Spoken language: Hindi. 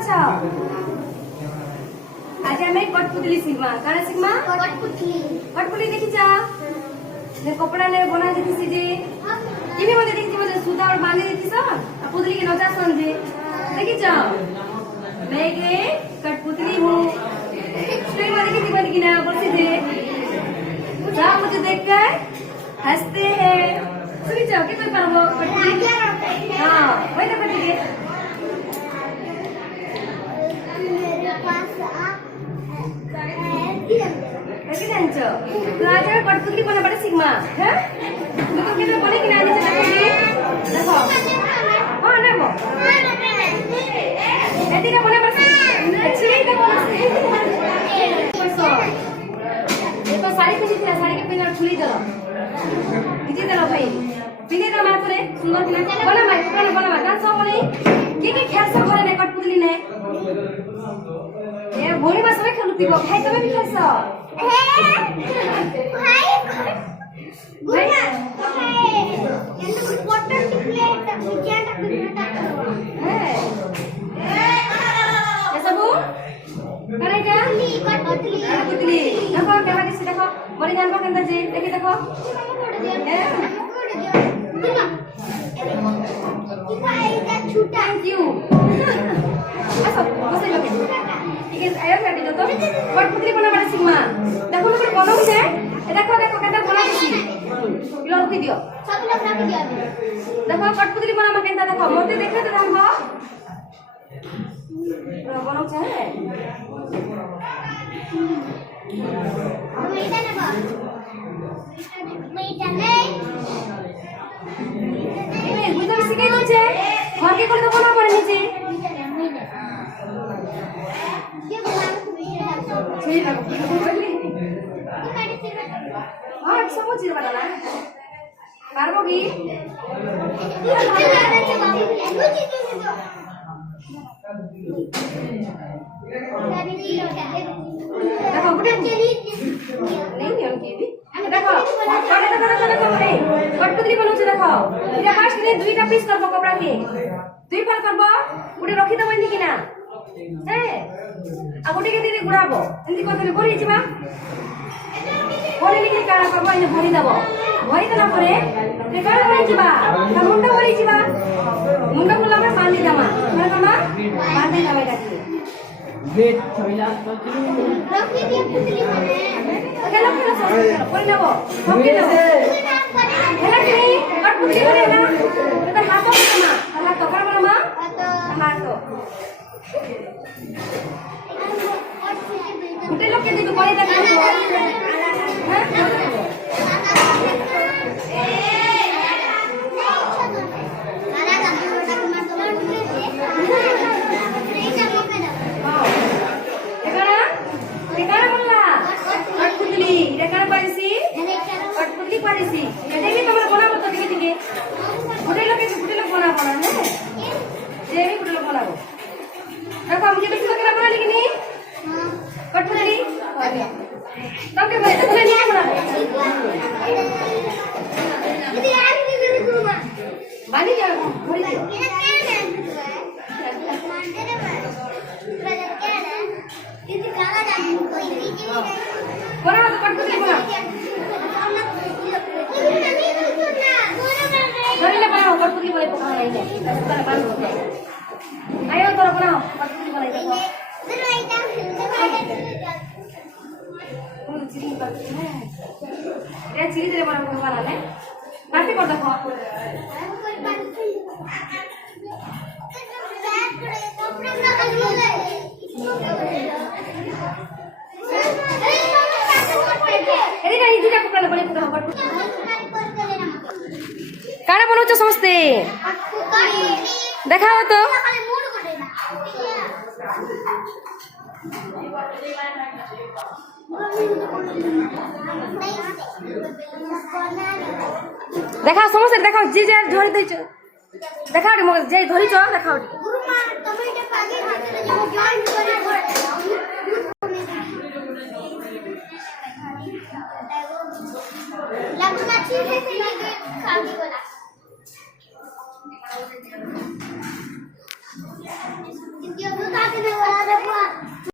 अच्छा आज हमें कठपुतली सीखमा काना सीखमा कठपुतली देखी जा ने कपड़ा ने बना देती सी जे किने मते देखी मते सूता और बांधे देती स पुतली के नचा समझे देखी जा मैं के कठपुतली हूं स्टोरी में देखी थी बनी कि ना बोलती थे जा मुझे देखकर हंसते हैं सुनी जाओ कि कोई पारो कठपुतली हां वही तो कठपुतली ऐसे डांचो राजा कठपुतली बना बड़ा सिग्मा हैं तुम तो किधर बने कि ना नीचे देखो हां ना वो ऐसे ना बने बड़ा अच्छी नहीं तो ये तो साड़ी पहनी थी साड़ी के पहना खुली दो इजी दो भाई पिने तो मार करे सुंदर पिना बना मार बना मार डांस हो नहीं के खेल सब घरे ने कठपुतली ने ये भोरी में सबे खेलुती बो भाई तबे भी खेलस भाई ये वाटर प्लेट विज्ञान है ये सब करे क्या कठपुतली देखो कैमरा से देखो मोरी जान को अंदर जे देखी देखो थैंक यू अच्छा बस लगे ठीक है आयो काटी दो तो कठपुतली बना बड़ा सिग्मा देखो ना बड़ा बनाऊ छे देखो देखो केता बना छी किलो रखी दियो सब लोग रखी दियो देखो कठपुतली बना में केता देखो मोते देखे तो देखो बनाऊ छे हम इधर ना नहीं बुझा सिखाई दो छे घर के कोले तो बना पड़े नीचे ठीक है हां सब चीज बनाना करबोगी देखो बुढ़े नहीं हम की भी देखो देखो कठपुतली बनौ छ देखो इरा फास्ट ने दुईटा पीस करबो कपड़ा के दुई फाल करबो उडे रखि दबो नि किना ए आ गुटी के दीदी गुड़ाबो एंती कोतले भरि छिबा भरि लिखि काला करबो इन भरि दबो भरि देला परे ते काला भरि छिबा त मुंडा भरि छिबा मुंडा को लगे बांधी दमा मामा बांधी दमा डाकी वेट थोइला रखि दिया पुतली माने अकेला खेला सब कोई नबो ओके दो हेला कि कठपुतली करे ना तो हाथ में दमा हाथ तो कर मामा हाथ तो उठे लोग के देखो कोई लगा दो कठपुतली रेखाना पारिसी कठपुतली पारिसी ये भी तुम्हारा बना बता दिखे दिखे बुढ़े लोग बना पड़ा है ये भी बुढ़े लोग बना वो देखो मुझे भी लग रहा बना लेकिन नहीं कठपुतली तब के भाई तो नहीं बना ये यार नहीं करूंगा बानी जा थोड़ी देर बना तो कठपुतली बना धरले बनाओ कठपुतली बने पकाना है इसे पर बंद हो जाए आयो तो बनाओ कठपुतली बनाई देखो कौन चिली करती है ये चिली तेरे बना पकाना है बाकी कर देखो अरे नहीं दूसरा कपड़ा बने पूरा काना बनाउछ समस्ते देखाओ तो देखाओ समस्ते देखाओ जी जे धरि दैछ देखाओ रे मग जे धरि छ देखाओ गुरुमा तमे जे पागे हाथे जे जॉइन करे लागू माछी से लेके खागी वाला क्योंकि अब तो ताकि मैं बना रहा